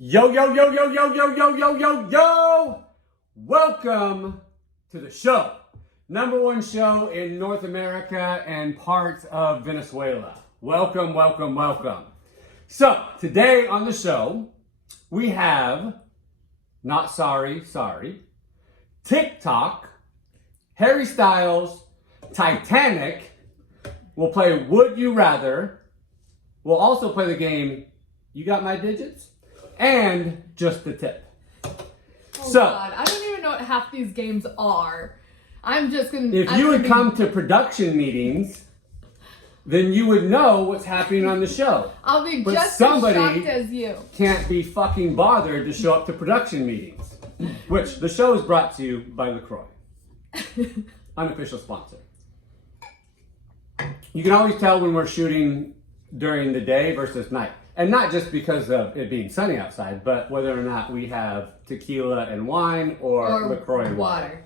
Yo, yo, yo, yo, yo, yo, yo, yo, yo, yo! Welcome to the show. #1 show in North America and parts of Venezuela. Welcome, welcome, welcome. So, today on the show, we have Not Sorry, Sorry, Tik Tok, Harry Styles, Titanic. We'll play Would You Rather. We'll also play the game You Got My Digits? And Just the Tip. Oh God, I don't even know what half these games are. I'm just gonna. If you would come to production meetings, then you would know what's happening on the show. I'll be But just as somebody shocked as you. can't be fucking bothered to show up to production meetings. Which the show is brought to you by LaCroix, unofficial sponsor. You can always tell when we're shooting during the day versus night. And not just because of it being sunny outside, but whether or not we have tequila and wine or LaCroix and water.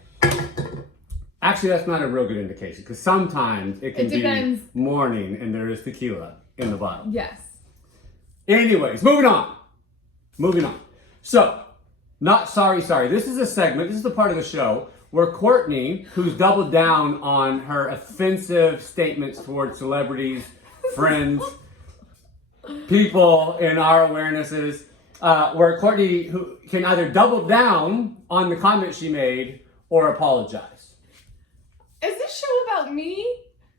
Actually, that's not a real good indication because sometimes it can be morning and there is tequila in the bottle. Yes. Anyways, moving on. So, Not Sorry, Sorry. This is a segment, this is the part of the show where Courtney, who's doubled down on her offensive statements towards celebrities, friends, people in our awarenesses, where Courtney who can either double down on the comment she made or apologize. Is this show about me?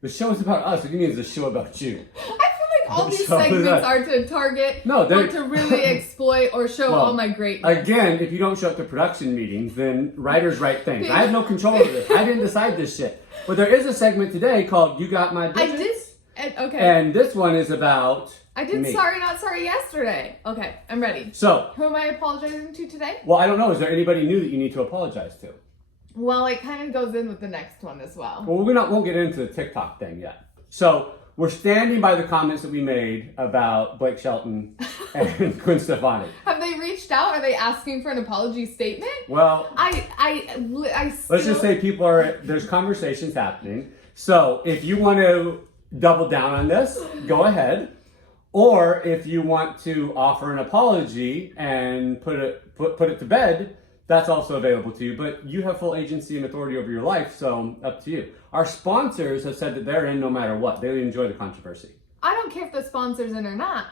The show is about us. What do you mean it's a show about you? I feel like all these segments are to target or to really exploit or show all my greatness. Again, if you don't show up to production meetings, then writers write things. I have no control over this. I didn't decide this shit. But there is a segment today called You Got My Digits. Okay. And this one is about I did me. Sorry Not Sorry yesterday. Okay, I'm ready. So, who am I apologizing to today? Well, I don't know. Is there anybody new that you need to apologize to? Well, it kind of goes in with the next one as well. Well, won't get into the TikTok thing yet. So, we're standing by the comments that we made about Blake Shelton and Gwen Stefani. Have they reached out? Are they asking for an apology statement? Well, let's just say there's conversations happening. So, if you want to double down on this, go ahead. Or if you want to offer an apology and put it to bed, that's also available to you. But you have full agency and authority over your life, so up to you. Our sponsors have said that they're in no matter what. They enjoy the controversy. I don't care if the sponsor's in or not.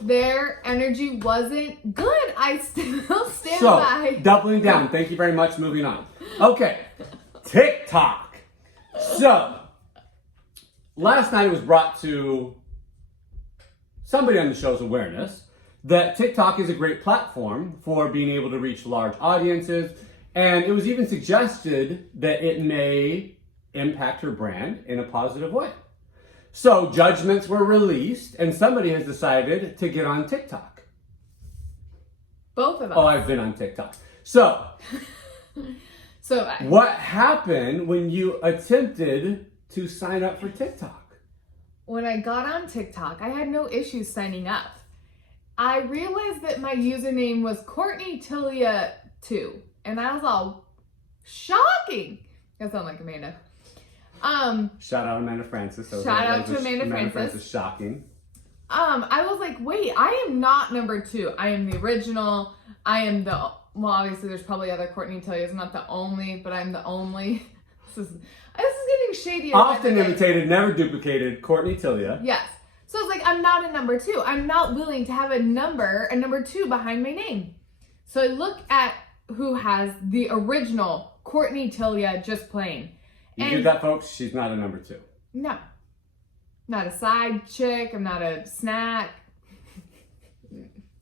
Their energy wasn't good. I still stand by. So, doubling down. Thank you very much. Moving on. Okay. TikTok. So, last night it was brought to somebody on the show's awareness that TikTok is a great platform for being able to reach large audiences. And it was even suggested that it may impact her brand in a positive way. So judgments were released and somebody has decided to get on TikTok. Both of us. Oh, I've been on TikTok. So, what happened when you attempted to sign up for TikTok? When I got on TikTok, I had no issues signing up. I realized that my username was Courtney Tilia 2, and I was all shocking. I sound like Amanda. Shout out Amanda Francis. Shout out to Amanda Francis. Shocking. I was like, wait, I am not #2. I am the original. I am well, obviously there's probably other Courtney Tilias. I'm not the only, but I'm the only. This is getting shadier. Often imitated, never duplicated, Courtney Tilia. Yes. So it's like, I'm not a #2. I'm not willing to have a number 2 behind my name. So I look at who has the original Courtney Tilia just plain. You do that, folks? She's not a #2. No. Not a side chick. I'm not a snack.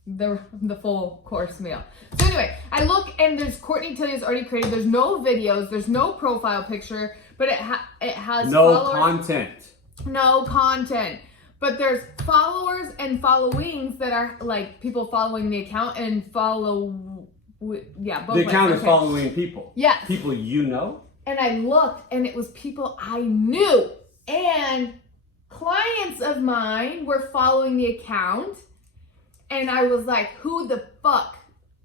The full course meal. So anyway, I look and there's Courtney Tilia's already created. There's no videos. There's no profile picture. But it has content. No content. But there's followers and followings that are like people following the account and both the account is following people. Yes. People you know. And I looked and it was people I knew. And clients of mine were following the account. And I was like, who the fuck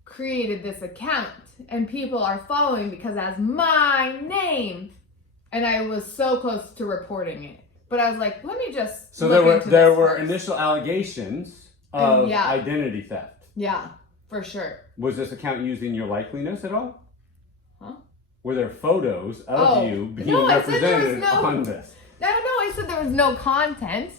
created this account? And people are following because it has my name. And I was so close to reporting it. But I was like, let me just there were initial allegations of identity theft. Yeah. For sure. Was this account using your likeliness at all? Huh? Were there photos of you being I said there was represented on this? No, I said there was no content.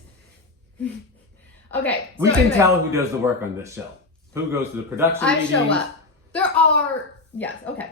Okay. We so can anyway, tell who does the work on this show. Who goes to the production meetings. I show up. There are, yes, okay.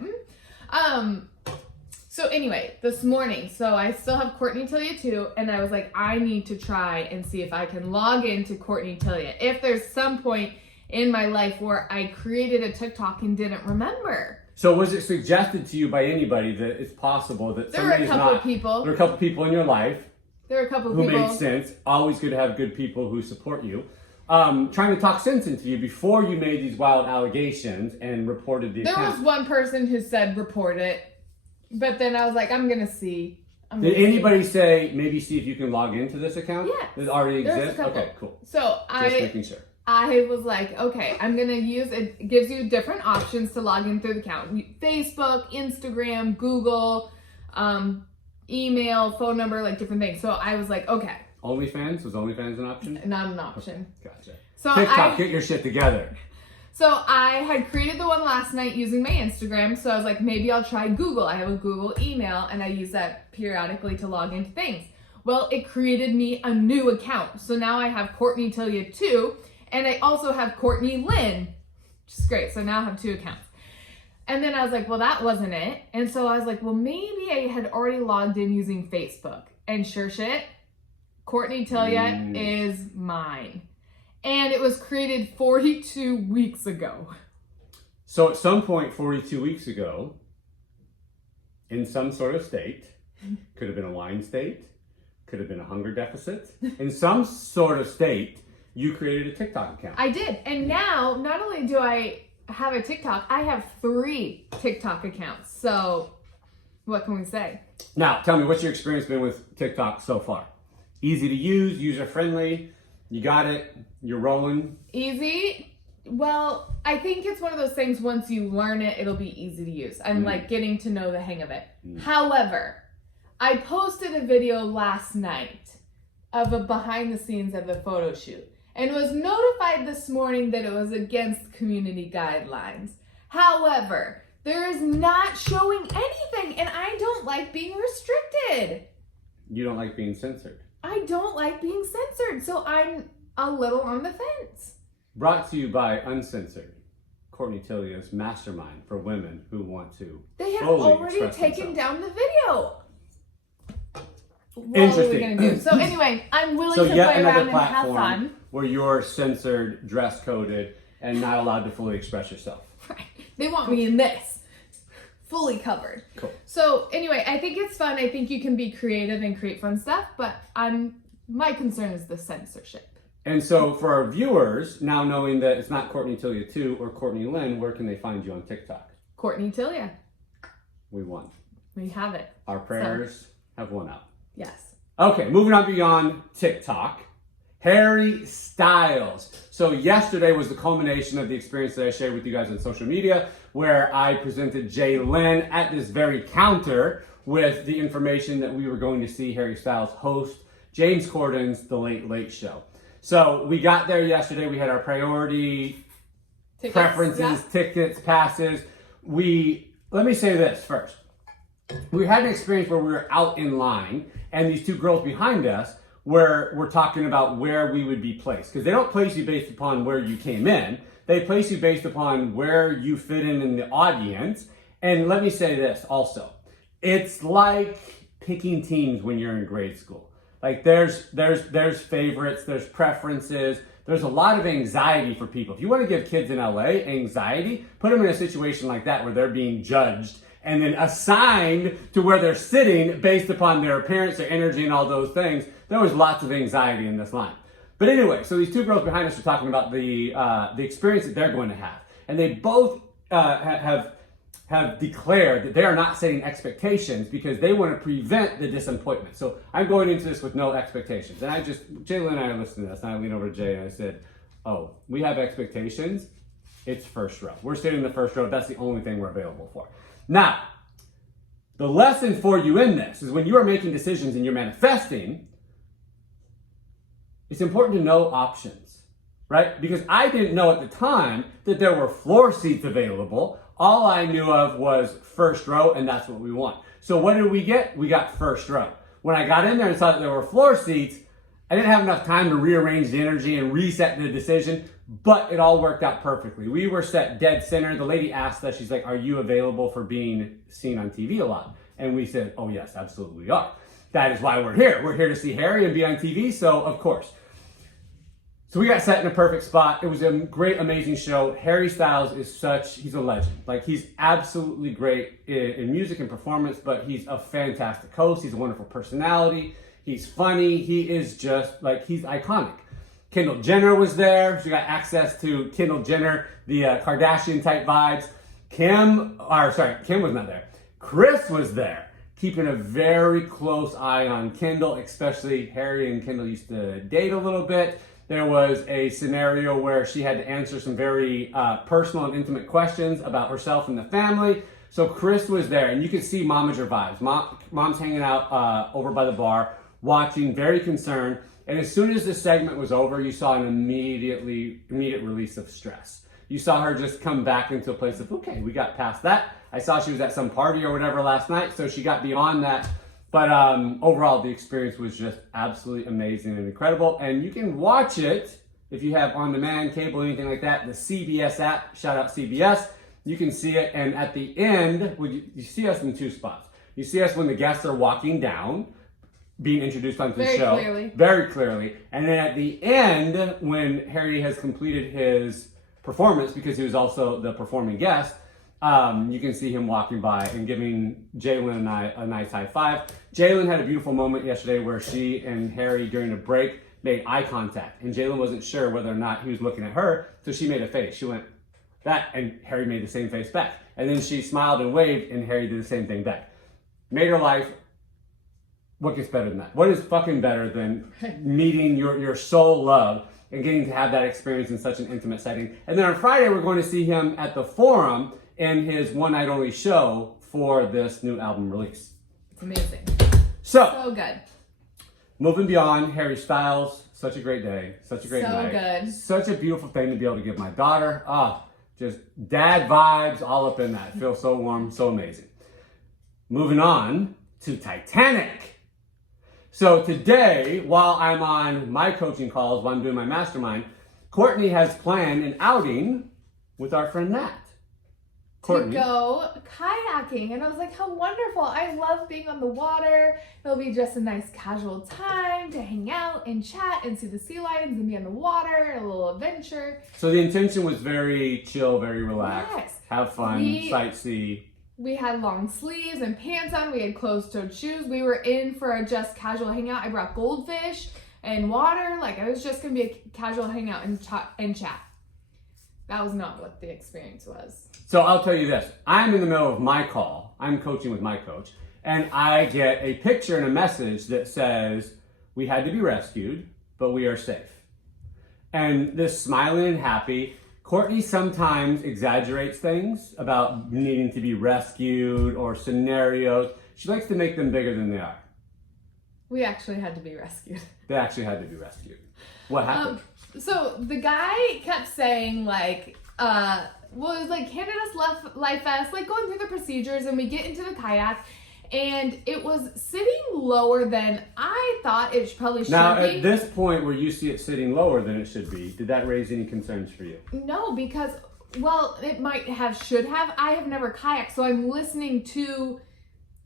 So anyway, this morning, so I still have Courtney Tilia too, and I was like, I need to try and see if I can log into Courtney Tilia. If there's some point in my life where I created a TikTok and didn't remember. So was it suggested to you by anybody that it's possible that There were a couple people. There were a couple people in your life There were a couple who people made sense. Always good to have good people who support you. Trying to talk sense into you before you made these wild allegations and reported the account. There was one person who said report it, but then I was like, I'm gonna see. Did anybody say maybe see if you can log into this account? Yeah. Does it already There's a exist? couple. Okay, cool. So Just making sure. I was like, okay, I'm gonna use it. It gives you different options to log in through the account: Facebook, Instagram, Google, email, phone number, like different things. So I was like, okay. OnlyFans? Was OnlyFans an option? Not an option. Gotcha. So TikTok, get your shit together. So I had created the one last night using my Instagram. So I was like, maybe I'll try Google. I have a Google email and I use that periodically to log into things. Well, it created me a new account. So now I have Courtney Tilia 2 and I also have Courtney Lynn, which is great. So now I have 2 accounts. And then I was like, well, that wasn't it. And so I was like, well, maybe I had already logged in using Facebook. And sure shit, Courtney Tilia is mine. And it was created 42 weeks ago. So at some point 42 weeks ago, in some sort of state, could have been a wine state, could have been a hunger deficit, in some sort of state, you created a TikTok account. I did. And now, not only do I have a TikTok, I have 3 TikTok accounts. So what can we say? Now, tell me, what's your experience been with TikTok so far? Easy to use, user-friendly, you got it, you're rolling? Easy? Well, I think it's one of those things, once you learn it, it'll be easy to use. I'm like getting to know the hang of it. However, I posted a video last night of a behind the scenes of the photo shoot and was notified this morning that it was against community guidelines. However, there is not showing anything and I don't like being restricted. You don't like being censored? I don't like being censored, so I'm a little on the fence. Brought to you by Uncensored, Courtney Tilia's mastermind for women who want to They have fully already express taken themselves. down the video. What Interesting. are we gonna do? So anyway, I'm willing So to yet play another around and have platform fun. where you're censored, dress coded, and not allowed to fully express yourself. Right. They want me in this. Fully covered. Cool. So anyway, I think it's fun. I think you can be creative and create fun stuff, but my concern is the censorship. And so for our viewers, now knowing that it's not Courtney Tilia 2 or Courtney Lynn, where can they find you on TikTok? Courtney Tilia. We won. We have it. Our prayers have won out. Yes. Okay, moving on beyond TikTok. Harry Styles. So yesterday was the culmination of the experience that I shared with you guys on social media, where I presented Jay Lynn at this very counter with the information that we were going to see Harry Styles host James Corden's The Late Late Show. So we got there yesterday. We had our priority preferences, tickets, passes. Let me say this first. We had an experience where we were out in line and these 2 girls behind us were talking about where we would be placed. Because they don't place you based upon where you came in. They place you based upon where you fit in the audience. And let me say this also. It's like picking teams when you're in grade school. Like there's favorites, there's preferences, there's a lot of anxiety for people. If you want to give kids in LA anxiety, put them in a situation like that where they're being judged and then assigned to where they're sitting based upon their appearance, their energy, and all those things. There was lots of anxiety in this line. But anyway, so these 2 girls behind us are talking about the experience that they're going to have. And they both have declared that they are not setting expectations because they want to prevent the disappointment. So I'm going into this with no expectations. And Jaylen and I listened to this, and I leaned over to Jay and I said, oh, we have expectations. It's first row. We're sitting in the first row. That's the only thing we're available for. Now, the lesson for you in this is when you are making decisions and you're manifesting, it's important to know options, right? Because I didn't know at the time that there were floor seats available. All I knew of was first row, and that's what we want. So what did we get? We got first row. When I got in there and saw that there were floor seats, I didn't have enough time to rearrange the energy and reset the decision, but it all worked out perfectly. We were set dead center. The lady asked us, she's like, are you available for being seen on TV a lot? And we said, oh yes, absolutely we are. That is why we're here. We're here to see Harry and be on TV, so of course. So we got set in a perfect spot. It was a great, amazing show. Harry Styles is he's a legend. Like, he's absolutely great in music and performance, but he's a fantastic host. He's a wonderful personality. He's funny. He is just, like, he's iconic. Kendall Jenner was there. She got access to Kendall Jenner, the Kardashian type vibes. Kim was not there. Chris was there, keeping a very close eye on Kendall, especially Harry and Kendall used to date a little bit. There was a scenario where she had to answer some very personal and intimate questions about herself and the family. So Chris was there, and you could see momager vibes. Mom's hanging out over by the bar, watching, very concerned. And as soon as this segment was over, you saw an immediate release of stress. You saw her just come back into a place of, okay, we got past that. I saw she was at some party or whatever last night, so she got beyond that. But overall, the experience was just absolutely amazing and incredible. And you can watch it if you have on-demand cable, anything like that, the CBS app, shout out CBS. You can see it. And at the end, you see us in two spots. You see us when the guests are walking down, being introduced onto the show. Very clearly. And then at the end, when Harry has completed his performance, because he was also the performing guest, you can see him walking by and giving Jalen and I a nice high five. Jalen had a beautiful moment yesterday where she and Harry, during a break, made eye contact. And Jalen wasn't sure whether or not he was looking at her, so she made a face. She went, that, and Harry made the same face back. And then she smiled and waved, and Harry did the same thing back. Made her life. What gets better than that? What is fucking better than meeting your soul love and getting to have that experience in such an intimate setting? And then on Friday, we're going to see him at the Forum in his one night only show for this new album release. It's amazing. So good. Moving beyond Harry Styles, such a great day, such a great night. So good. Such a beautiful thing to be able to give my daughter. Just dad vibes all up in that. Feels so warm, so amazing. Moving on to Titanic. So today, while I'm on my coaching calls, while I'm doing my mastermind, Courtney has planned an outing with our friend Nat. Courtney. To go kayaking. And I was like, how wonderful. I love being on the water. It'll be just a nice casual time to hang out and chat and see the sea lions and be on the water, a little adventure. So the intention was very chill, very relaxed. Yes. Have fun, sightsee. We had long sleeves and pants on. We had closed-toed shoes. We were in for a just casual hangout. I brought goldfish and water. Like, it was just going to be a casual hangout and chat. That was not what the experience was. So I'll tell you this. I'm in the middle of my call. I'm coaching with my coach. And I get a picture and a message that says, we had to be rescued, but we are safe. And this smiling and happy. Courtney sometimes exaggerates things about needing to be rescued or scenarios. She likes to make them bigger than they are. We actually had to be rescued. They actually had to be rescued. What happened? So the guy kept saying it was like Canada's life vest, like going through the procedures, and we get into the kayak, and it was sitting lower than I thought it probably should be. Now, at this point where you see it sitting lower than it should be, did that raise any concerns for you? No, because, well, it should have. I have never kayaked, so I'm listening to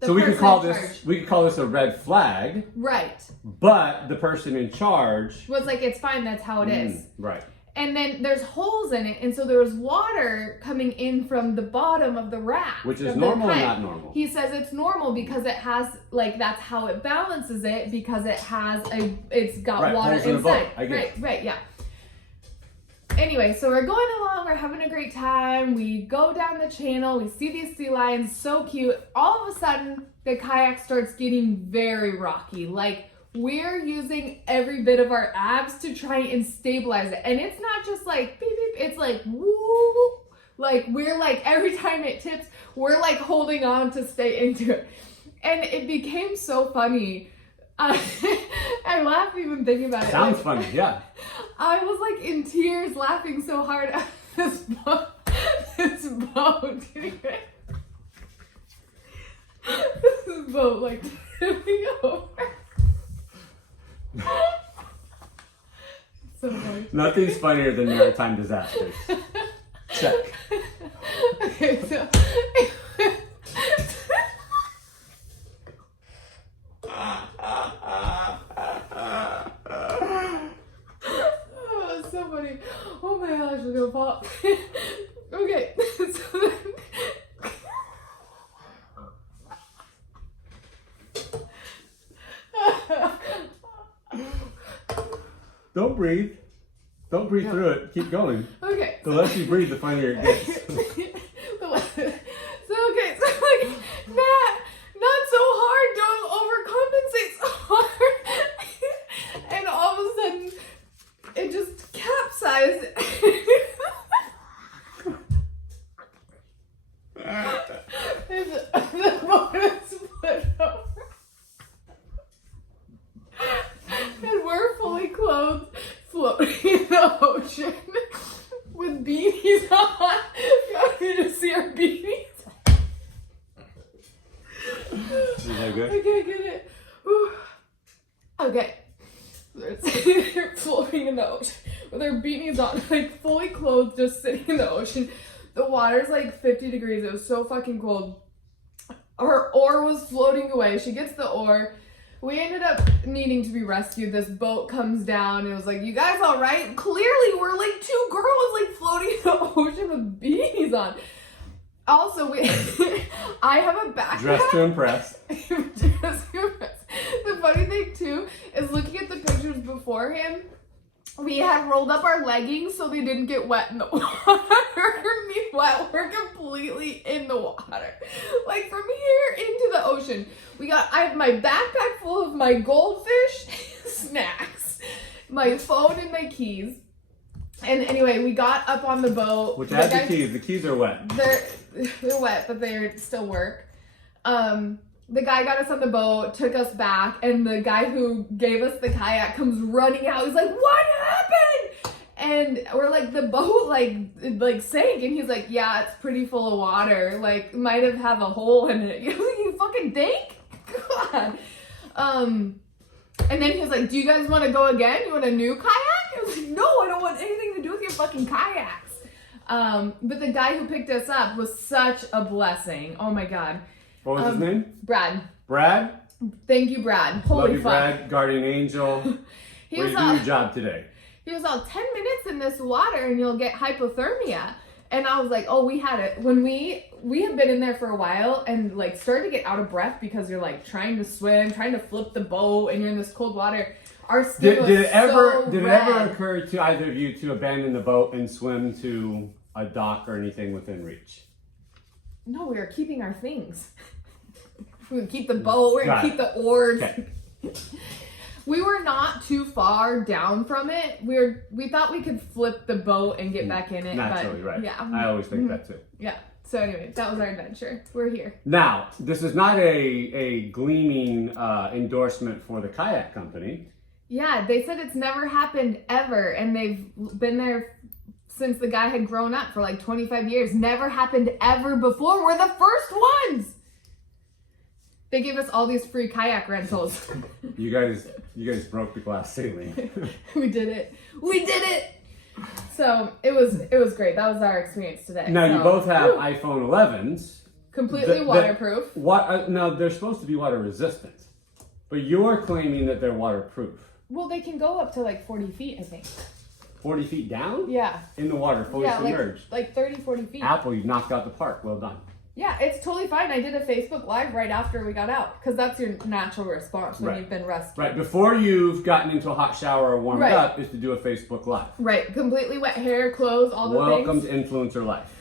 the so we person could call in this charge. we could call this a red flag. Right. But the person in charge Was like, it's fine, that's how it is. Right. And then there's holes in it, and so there was water coming in from the bottom of the raft. Which is normal or not normal? He says it's normal because it has, like, that's how it balances it, because it's got water holes in the inside. boat. I get it. Right, yeah. Anyway, so we're going along, we're having a great time. We go down the channel, we see these sea lions, so cute. All of a sudden, the kayak starts getting very rocky. Like, we're using every bit of our abs to try and stabilize it. And it's not just like beep beep, it's like woo. Like, we're like, every time it tips, we're like holding on to stay into it. And it became so funny I laugh even thinking about it. Sounds funny, yeah. I was like in tears laughing so hard at this boat. This boat. This boat like tipping over. So funny. Nothing's funnier than Maritime Disasters. Check. Okay, so oh, it's so funny. Oh my gosh, we're gonna pop. Okay, so then Don't breathe. Don't breathe through it. Keep going. okay. The less you breathe, the funnier it gets. So okay, so like not so hard, don't overcompensate so hard. And all of a sudden it just capsized. And the boat is split over. And we're fully clothed, floating in the ocean with beanies on. You want me to see our beanies? Is that good? I can't get it. Whew. Okay. They're floating in the ocean with their beanies on, like fully clothed, just sitting in the ocean. The water's like 50 degrees. It was so fucking cold. Her oar was floating away. She gets the oar. We ended up needing to be rescued. This boat comes down and it was like, you guys all right? Clearly we're like two girls like floating in the ocean with beanies on. Also, I have a backpack. Dressed to impress. The funny thing too is looking at the pictures beforehand, we had rolled up our leggings so they didn't get wet in the water. Meanwhile, we're completely in the water. Like from here into the ocean. I have my backpack full of my goldfish snacks, my phone and my keys. And anyway, we got up on the boat. Which has the keys. The keys are wet. They're wet, but they still work. The guy got us on the boat, took us back, and the guy who gave us the kayak comes running out. He's like, "What happened?" And we're like, "The boat like sank." And he's like, "Yeah, it's pretty full of water. Like, might have a hole in it." You fucking think? God. And then he was like, "Do you guys want to go again? You want a new kayak?" I was like, "No, I don't want anything to do with your fucking kayaks." But the guy who picked us up was such a blessing. Oh my God. What was his name? Brad. Brad? Thank you, Brad. Love Holy you, fuck. Brad, guardian angel. Way to do your job today. He was all 10 minutes in this water and you'll get hypothermia. And I was like, oh, we had it. When we had been in there for a while and like started to get out of breath because you're like trying to swim, trying to flip the boat and you're in this cold water. Our skin was Did it ever red. occur to either of you to abandon the boat and swim to a dock or anything within reach? No, we were keeping our things. We would keep the boat, we would keep the oars. Okay. We were not too far down from it. We thought we could flip the boat and get back in it. Naturally, but right. Yeah. I always think that too. Yeah. So anyway, that was our adventure. We're here. Now, this is not a gleaming endorsement for the kayak company. Yeah, they said it's never happened ever, and they've been there since the guy had grown up for like 25 years. Never happened ever before. We're the first ones. They gave us all these free kayak rentals. You guys broke the glass ceiling. We did it. We did it. So it was great. That was our experience today. Now, so, you both have iPhone 11s. Completely waterproof. Now, they're supposed to be water resistant, but you're claiming that they're waterproof. Well, they can go up to like 40 feet, I think. 40 feet down? Yeah. In the water, fully submerged. Like 30, 40 feet. Apple, you've knocked out the park. Well done. Yeah, it's totally fine. I did a Facebook Live right after we got out because that's your natural response when you've been rescued. Right, before you've gotten into a hot shower or warmed up is to do a Facebook Live. Right, completely wet hair, clothes, all the Welcome things. to influencer life.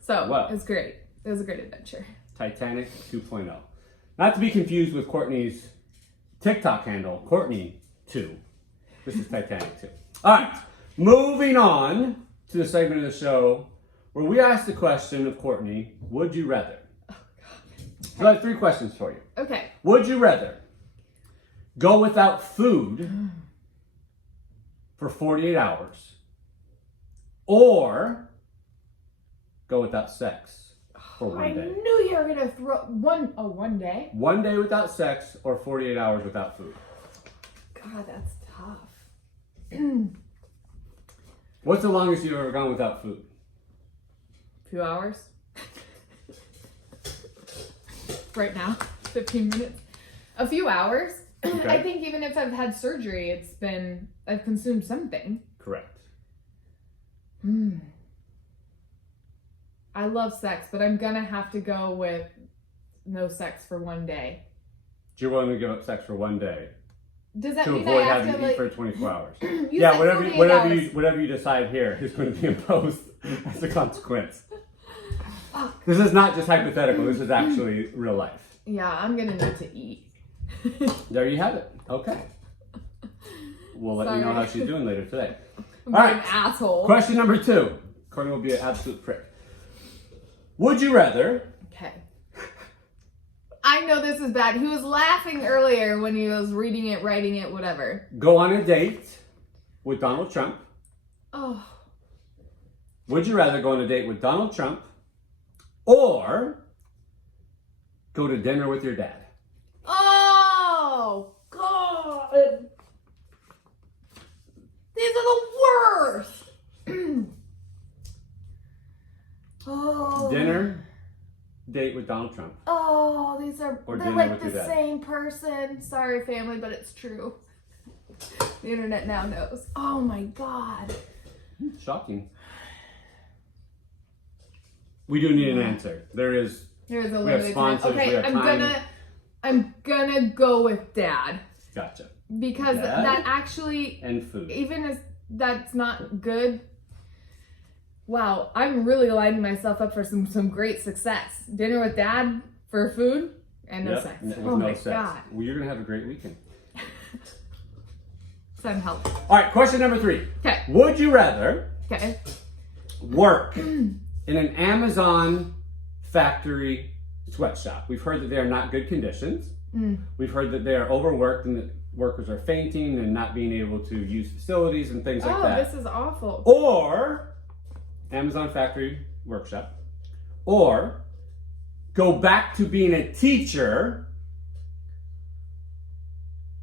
So, it was great. It was a great adventure. Titanic 2.0. Not to be confused with Courtney's TikTok handle, Courtney2. This is Titanic 2. All right, moving on to the segment of the show where we ask the question of Courtney, would you rather? Oh, God. So I have 3 questions for you. Okay. Would you rather Go without food for 48 hours, or go without sex for one I day. knew you were gonna throw one day. 1 day without sex or 48 hours without food. God, that's tough. What's the longest you've ever gone without food? 2 hours. Right now, 15 minutes. A few hours. Okay. I think even if I've had surgery, I've consumed something. Correct. I love sex, but I'm gonna have to go with no sex for one day. You're willing to give up sex for 1 day Does that to mean avoid I have having to to eat for 24 hours. You Yeah, said whatever 48 whatever hours. whatever you decide here is going to be imposed as a consequence. This is not just hypothetical. This is actually real life. Yeah, I'm gonna need to eat. There you have it. Okay. We'll let you know Sorry. how she's doing later today. I'm All an right. asshole. Question number 2. Courtney will be an absolute prick. Would you rather Okay. I know this is bad. He was laughing earlier when he was reading it, writing it, whatever. go on a date with Donald Trump? Oh. Would you rather go on a date with Donald Trump or go to dinner with your dad? Oh, God. These are the worst. Oh. Dinner, date with Donald Trump. Oh, Or they're dinner like with the your dad. same person. Sorry, family, but it's true. The internet now knows. Oh my God. Shocking. We do need an answer. There's a We have limited time. sponsors, we Okay, have time. I'm gonna go with dad Gotcha. because Dad? that actually, And food. even if that's not good. Wow, I'm really lining myself up for some great success. Dinner with dad for food and no Yep, sex. with Oh no my sex. God. Well, you're going to have a great weekend. Send help. All right, question number 3. Okay. Would you rather Okay. work in an Amazon factory sweatshop? We've heard that they are not good conditions. We've heard that they are overworked and that workers are fainting and not being able to use facilities and things like that. This is awful. Or Amazon factory workshop, or go back to being a teacher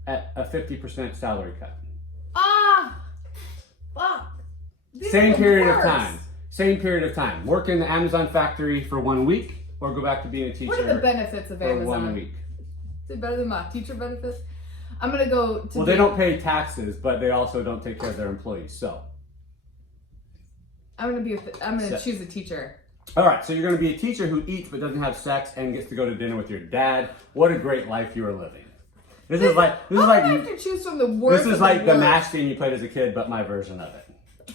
at a 50% salary cut. Fuck. These Same are the period of worst. time. Same period of time. Work in the Amazon factory for 1 week, or go back to being a teacher What are the benefits of for Amazon? 1 week. Is it better than my teacher benefits? I'm gonna go to. Well, they don't pay taxes, but they also don't take care of their employees. So, I'm gonna Set. choose a teacher. all right. So you're going to be a teacher who eats but doesn't have sex and gets to go to dinner with your dad. What a great life you are living. This is How do I have to choose from the worst? This is of like the worst? MASH game you played as a kid, but my version of it.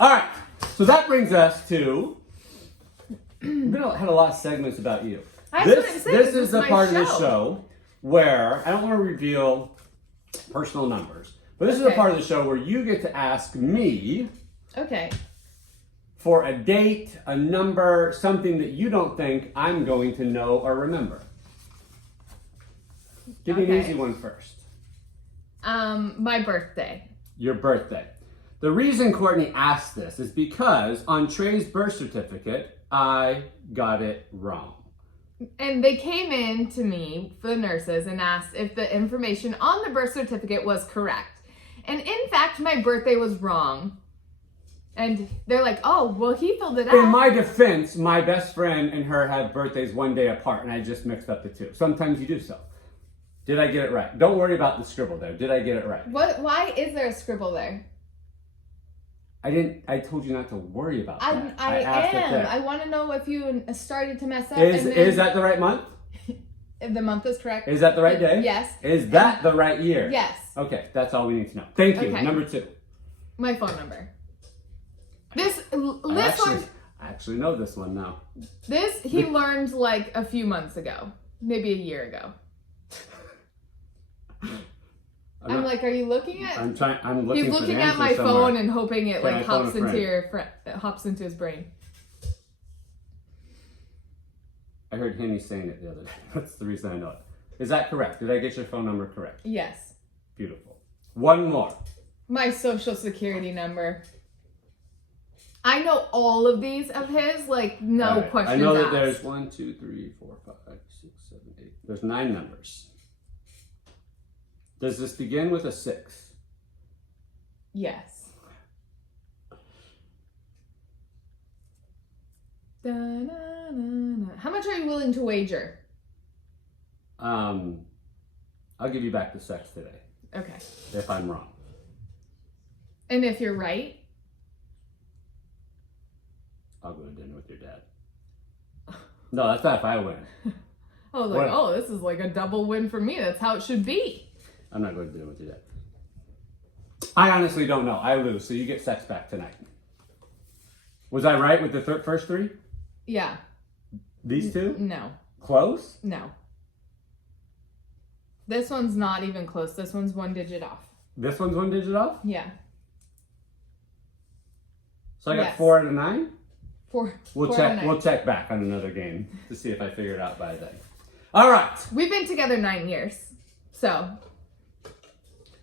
All right. So that brings us to. We've had a lot of segments about you. I was gonna say, This this is is the my part of the show. show where I don't want to reveal personal numbers, but this is the Okay. part of the show where you get to ask me Okay. for a date, a number, something that you don't think I'm going to know or remember. Give me an Okay. easy one first. My birthday. Your birthday. The reason Courtney asked this is because on Trey's birth certificate, I got it wrong. And they came in to me, the nurses, and asked if the information on the birth certificate was correct. And in fact, my birthday was wrong. And they're like, oh, well, he filled it out. In my defense, my best friend and her have birthdays 1 day apart, and I just mixed up the two. Sometimes you do so. Did I get it right? Don't worry about the scribble there. Did I get it right? What? Why is there a scribble there? I told you not to worry about that. I asked it am. there. I want to know if you started to mess up. Is that the right month? If the month is correct? Is that the right day? Yes. Is that the right year? Yes. Okay, that's all we need to know. Thank you. Okay. Number 2. My phone number. This I one. actually know this one now. This he learned like a few months ago, maybe a year ago. I'm like, are you looking at? I'm looking. He's for looking the at answer my somewhere. phone and hoping it Can like I phone hops a into friend? hops into his brain. I heard Henny saying it the other day. That's the reason I know it. Is that correct? Did I get your phone number correct? Yes. Beautiful. One more. My social security number. I know all of these of his, like, no questions I know that asked. there's 1, 2, 3, 4, 5, 6, 7, 8. There's 9 numbers. Does this begin with a 6? Yes. Da-na-na-na. How much are you willing to wager? I'll give you back the sex today. Okay. If I'm wrong. And if you're right? I'll go to dinner with your dad. No, that's not if I win. I was like, oh, this is like a double win for me. That's how it should be. I'm not going to dinner with your dad. I honestly don't know. I lose, so you get sex back tonight. Was I right with the first 3? Yeah. These 2? No. Close? No. This one's not even close. This one's 1 digit off. This one's 1 digit off? Yeah. So I got Yes. 4 out of 9? 4. We'll 4 check. out of 9. We'll check back on another game to see if I figure it out by then. All right. We've been together 9 years. So.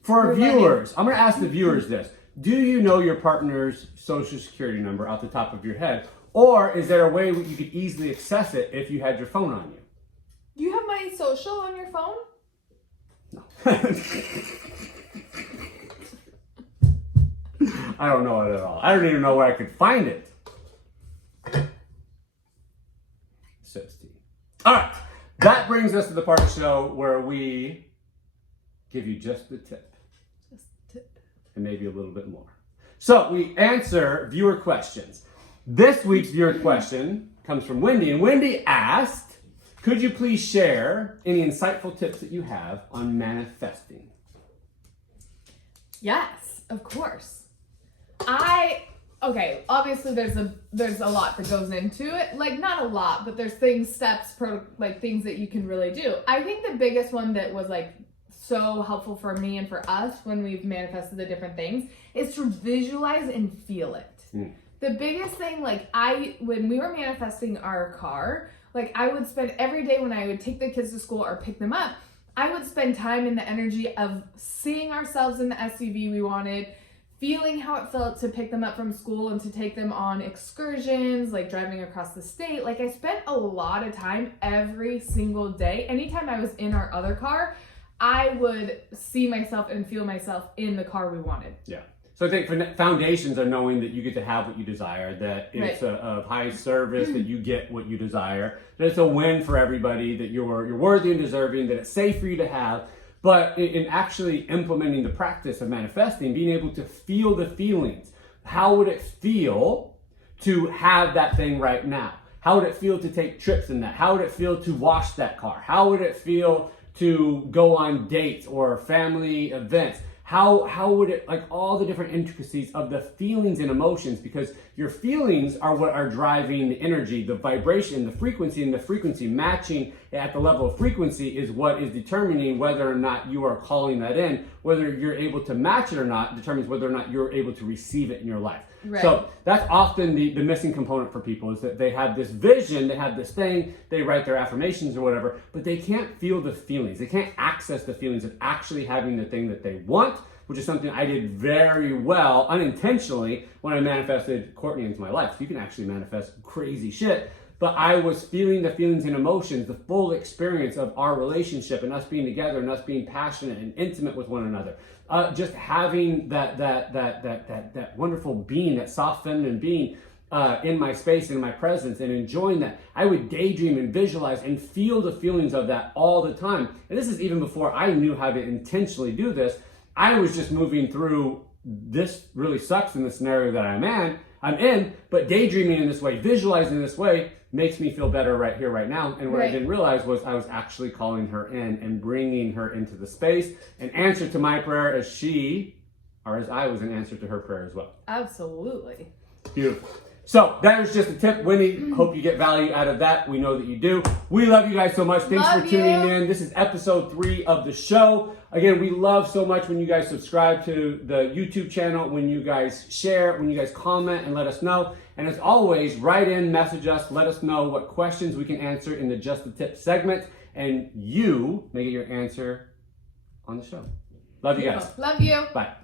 For our We're viewers, I'm going to ask the viewers this. Do you know your partner's social security number off the top of your head? Or is there a way you could easily access it if you had your phone on you? Do you have my social on your phone? No. I don't know it at all. I don't even know where I could find it. 16. All right. That brings us to the part of the show where we give you just the tip. Just tip. And maybe a little bit more. So we answer viewer questions. This week's viewer question comes from Wendy. And Wendy asked, could you please share any insightful tips that you have on manifesting? Yes, of course. Obviously there's a lot that goes into it. Like, not a lot, but there's things that you can really do. I think the biggest one that was like so helpful for me and for us when we've manifested the different things is to visualize and feel it. The biggest thing, when we were manifesting our car, I would spend every day when I would take the kids to school or pick them up, I would spend time in the energy of seeing ourselves in the SUV we wanted, feeling how it felt to pick them up from school and to take them on excursions, like driving across the state. I spent a lot of time every single day. Anytime I was in our other car, I would see myself and feel myself in the car we wanted. Yeah. So I think foundations are knowing that you get to have what you desire, that it's Right. of high service, that you get what you desire, that it's a win for everybody, that you're worthy and deserving, that it's safe for you to have. But in actually implementing the practice of manifesting, being able to feel the feelings, how would it feel to have that thing right now? How would it feel to take trips in that? How would it feel to wash that car? How would it feel to go on dates or family events? How would it, all the different intricacies of the feelings and emotions, because your feelings are what are driving the energy, the vibration, the frequency, and the frequency matching at the level of frequency is what is determining whether or not you are calling that in. Whether you're able to match it or not determines whether or not you're able to receive it in your life. Right. So that's often the missing component for people, is that they have this vision, they have this thing, they write their affirmations or whatever, but they can't feel the feelings. They can't access the feelings of actually having the thing that they want, which is something I did very well unintentionally when I manifested Courtney into my life. So you can actually manifest crazy shit. But I was feeling the feelings and emotions, the full experience of our relationship and us being together and us being passionate and intimate with one another. Just having that wonderful being, that soft feminine being in my space, in my presence, and enjoying that. I would daydream and visualize and feel the feelings of that all the time. And this is even before I knew how to intentionally do this. I was just moving through, this really sucks in the scenario that I'm in, but daydreaming in this way, visualizing in this way, makes me feel better right here, right now. And what I didn't realize was I was actually calling her in and bringing her into the space, an answer to my prayer as I was an answer to her prayer as well. Absolutely. Beautiful. So that was just a tip, Winnie. Hope you get value out of that. We know that you do. We love you guys so much. Thanks for tuning in. This is episode 3 of the show. Again, we love so much when you guys subscribe to the YouTube channel, when you guys share, when you guys comment and let us know. And as always, write in, message us, let us know what questions we can answer in the Just the Tip segment, and you may get your answer on the show. Love you guys. Love you. Bye.